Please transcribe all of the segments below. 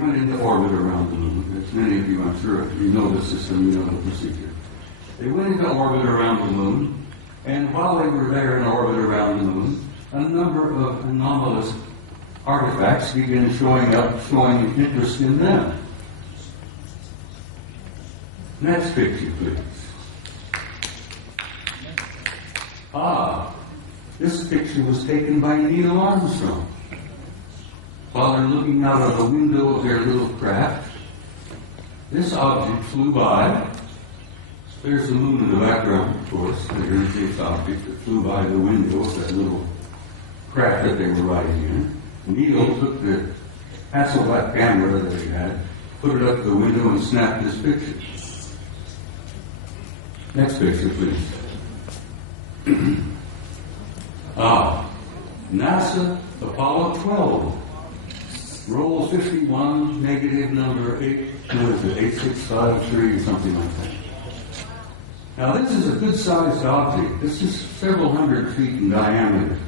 went into orbit around the moon. As many of you, I'm sure, you know the system, you know the procedure. They went into orbit around the moon, and while they were there in orbit around the moon, a number of anomalous artifacts began showing up, showing interest in them. Next picture, please. This picture was taken by Neil Armstrong. While they're looking out of the window of their little craft, this object flew by. There's the moon in the background, of course. There's this object that flew by the window of that little craft that they were riding in. Neil took the Hasselblad camera that he had, put it up the window, and snapped this picture. Next picture, please. NASA Apollo 12. Roll 51, negative number 8653, something like that. Now this is a good-sized object. This is several hundred feet in diameter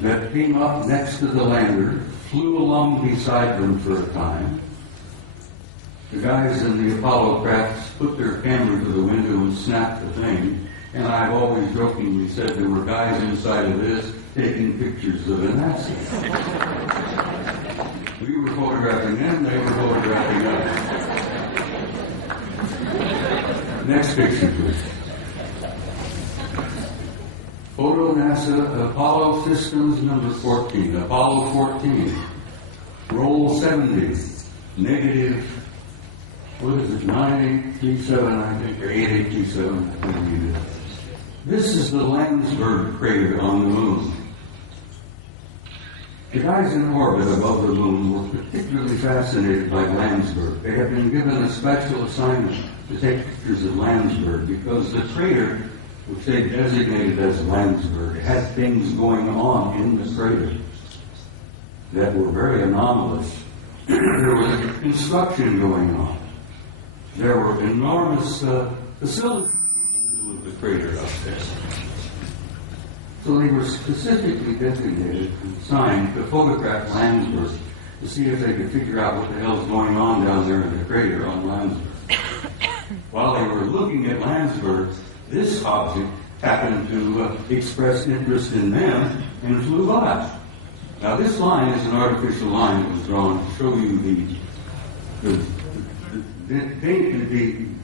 that came up next to the lander, flew along beside them for a time. The guys in the Apollo crafts put their camera to the window and snapped the thing, and I've always jokingly said there were guys inside of this taking pictures of the NASA. We were photographing them, they were photographing us. Next picture, please. Photo NASA Apollo Systems number 14, Apollo 14. Roll 70, negative, what is it, 9837, I think, or 8827, I think it is. This is the Landsberg crater on the moon. The guys in orbit above the moon were particularly fascinated by Landsberg. They had been given a special assignment to take pictures of Landsberg because the crater, which they designated as Landsberg, had things going on in the crater that were very anomalous. There was construction going on. There were enormous facilities with the crater up there. So they were specifically designated and assigned to photograph Landsberg to see if they could figure out what the hell's going on down there in the crater on Landsberg. While they were looking at Landsberg, this object happened to express interest in them and flew by. Now this line is an artificial line that was drawn to show you the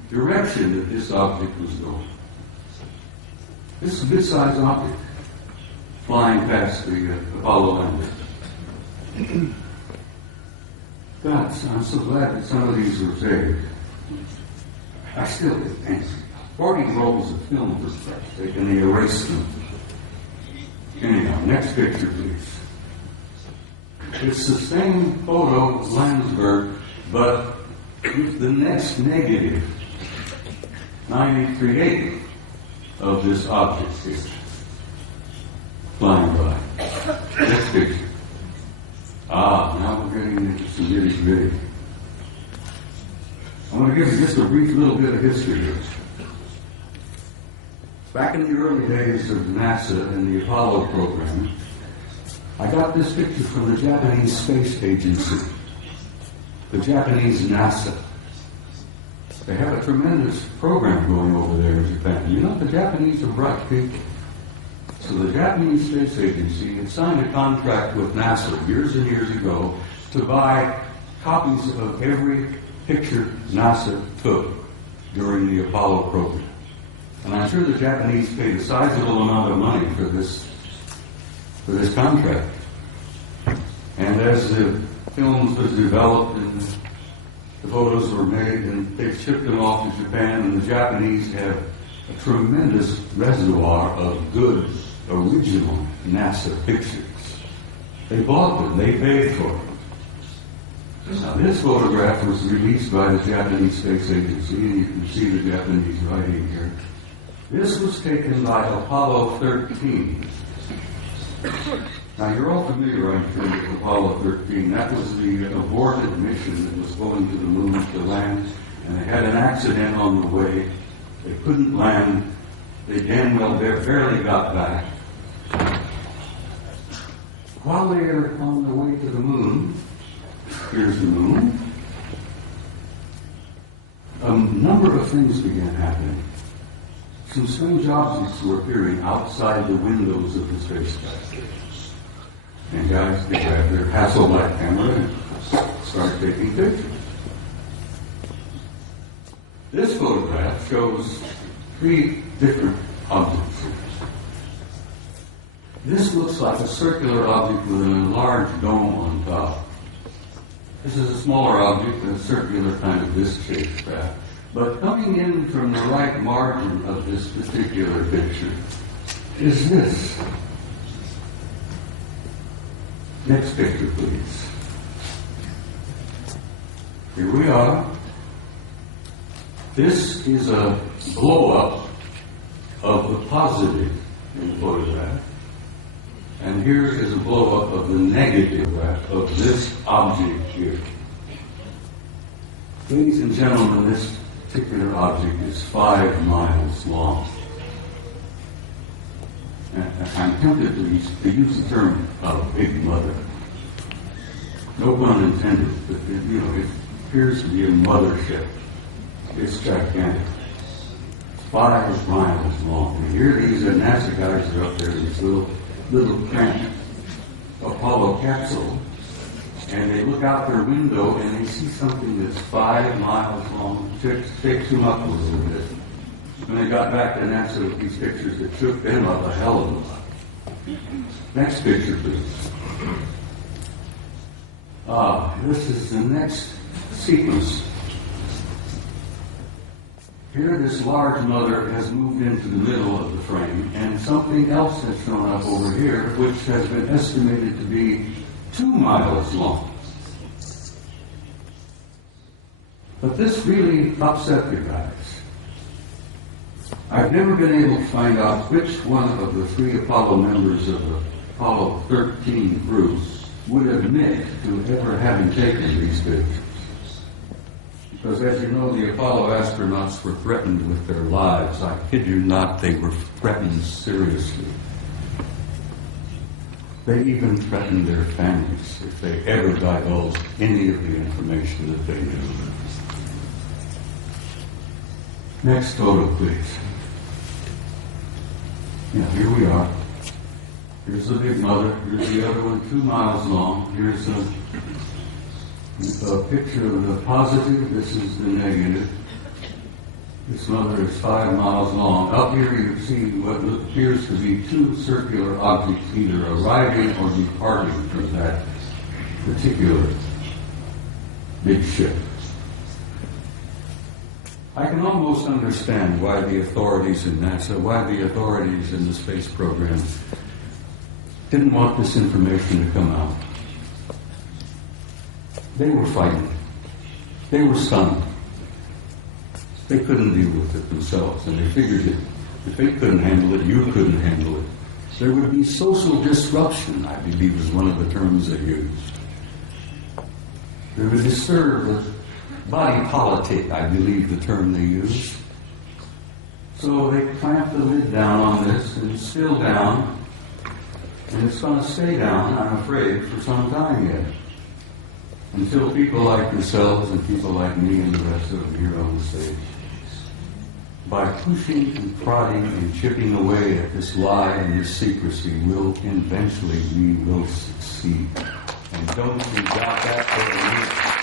direction that this object was going. This is a good-sized object flying past the Apollo lander. God, I'm so glad that some of these were saved. I still get angry. 40 rolls of film for such. They can erase them. Anyhow, next picture, please. It's the same photo of Landsberg, but with the next negative, 9838, of this object here, flying by. Next picture. Now we're getting into some nitty-gritty. I want to give you just a brief little bit of history here. Back in the early days of NASA and the Apollo program, I got this picture from the Japanese Space Agency, the Japanese NASA. They have a tremendous program going over there in Japan. You know, the Japanese are bright people. So the Japanese Space Agency had signed a contract with NASA years and years ago to buy copies of every picture NASA took during the Apollo program. And I'm sure the Japanese paid a sizable amount of money for this contract. And as the films was developed and the photos were made and they shipped them off to Japan, and the Japanese have a tremendous reservoir of good, original NASA pictures. They bought them, they paid for them. Now, this photograph was released by the Japanese Space Agency, and you can see the Japanese writing here. This was taken by Apollo 13. Now, you're all familiar, I'm sure, with Apollo 13. That was the aborted mission that was going to the moon to land, and they had an accident on the way. They couldn't land. They damn well barely got back. While they were on the way to the moon, Here's the moon. A number of things began happening. Some strange objects were appearing outside the windows of the spacecraft. And guys, they grab their Hasselblad camera and start taking pictures. This photograph shows 3 different objects. This looks like a circular object with an enlarged dome on top. This is a smaller object with a circular kind of disc-shaped craft. But coming in from the right margin of this particular picture is this. Next picture, please. Here we are. This is a blow-up of the positive in the photograph. And here is a blow-up of the negative graph of this object here. Ladies and gentlemen, this particular object is 5 miles long. And I'm tempted to use the term Big Mother. No pun intended, but it appears to be a mothership. It's gigantic. 5 miles long. And here these NASA guys are up there in this little cramped Apollo capsule, and they look out their window and they see something that's 5 miles long. Shakes them up a little bit. When they got back to NASA with these pictures, it shook them up a hell of a lot. Next picture, please. This is the next sequence. Here, this large mother has moved into the middle of the frame, and something else has shown up over here, which has been estimated to be 2 miles long. But this really upset the guys. I've never been able to find out which one of the 3 Apollo members of the Apollo 13 crew would admit to ever having taken these pictures. Because as you know, the Apollo astronauts were threatened with their lives. I kid you not, they were threatened seriously. They even threatened their families if they ever divulged any of the information that they knew. Next photo, please. Yeah, here we are. Here's the Big Mother. Here's the other one, 2 miles long. Here's a picture of the positive. This is the negative. This mother is 5 miles long. Up here you see what appears to be 2 circular objects either arriving or departing from that particular big ship. I can almost understand why the authorities in NASA, why the authorities in the space program didn't want this information to come out. They were frightened. They were stunned. They couldn't deal with it themselves, and they figured that if they couldn't handle it, you couldn't handle it. There would be social disruption, I believe is one of the terms they used. They would disturb the body politic, I believe the term they used. So they clamped the lid down on this, and it's still down, and it's going to stay down, I'm afraid, for some time yet. Until people like yourselves and people like me and the rest of them here on the stage, by pushing and prodding and chipping away at this lie and this secrecy, we will succeed. And don't you doubt that for a minute.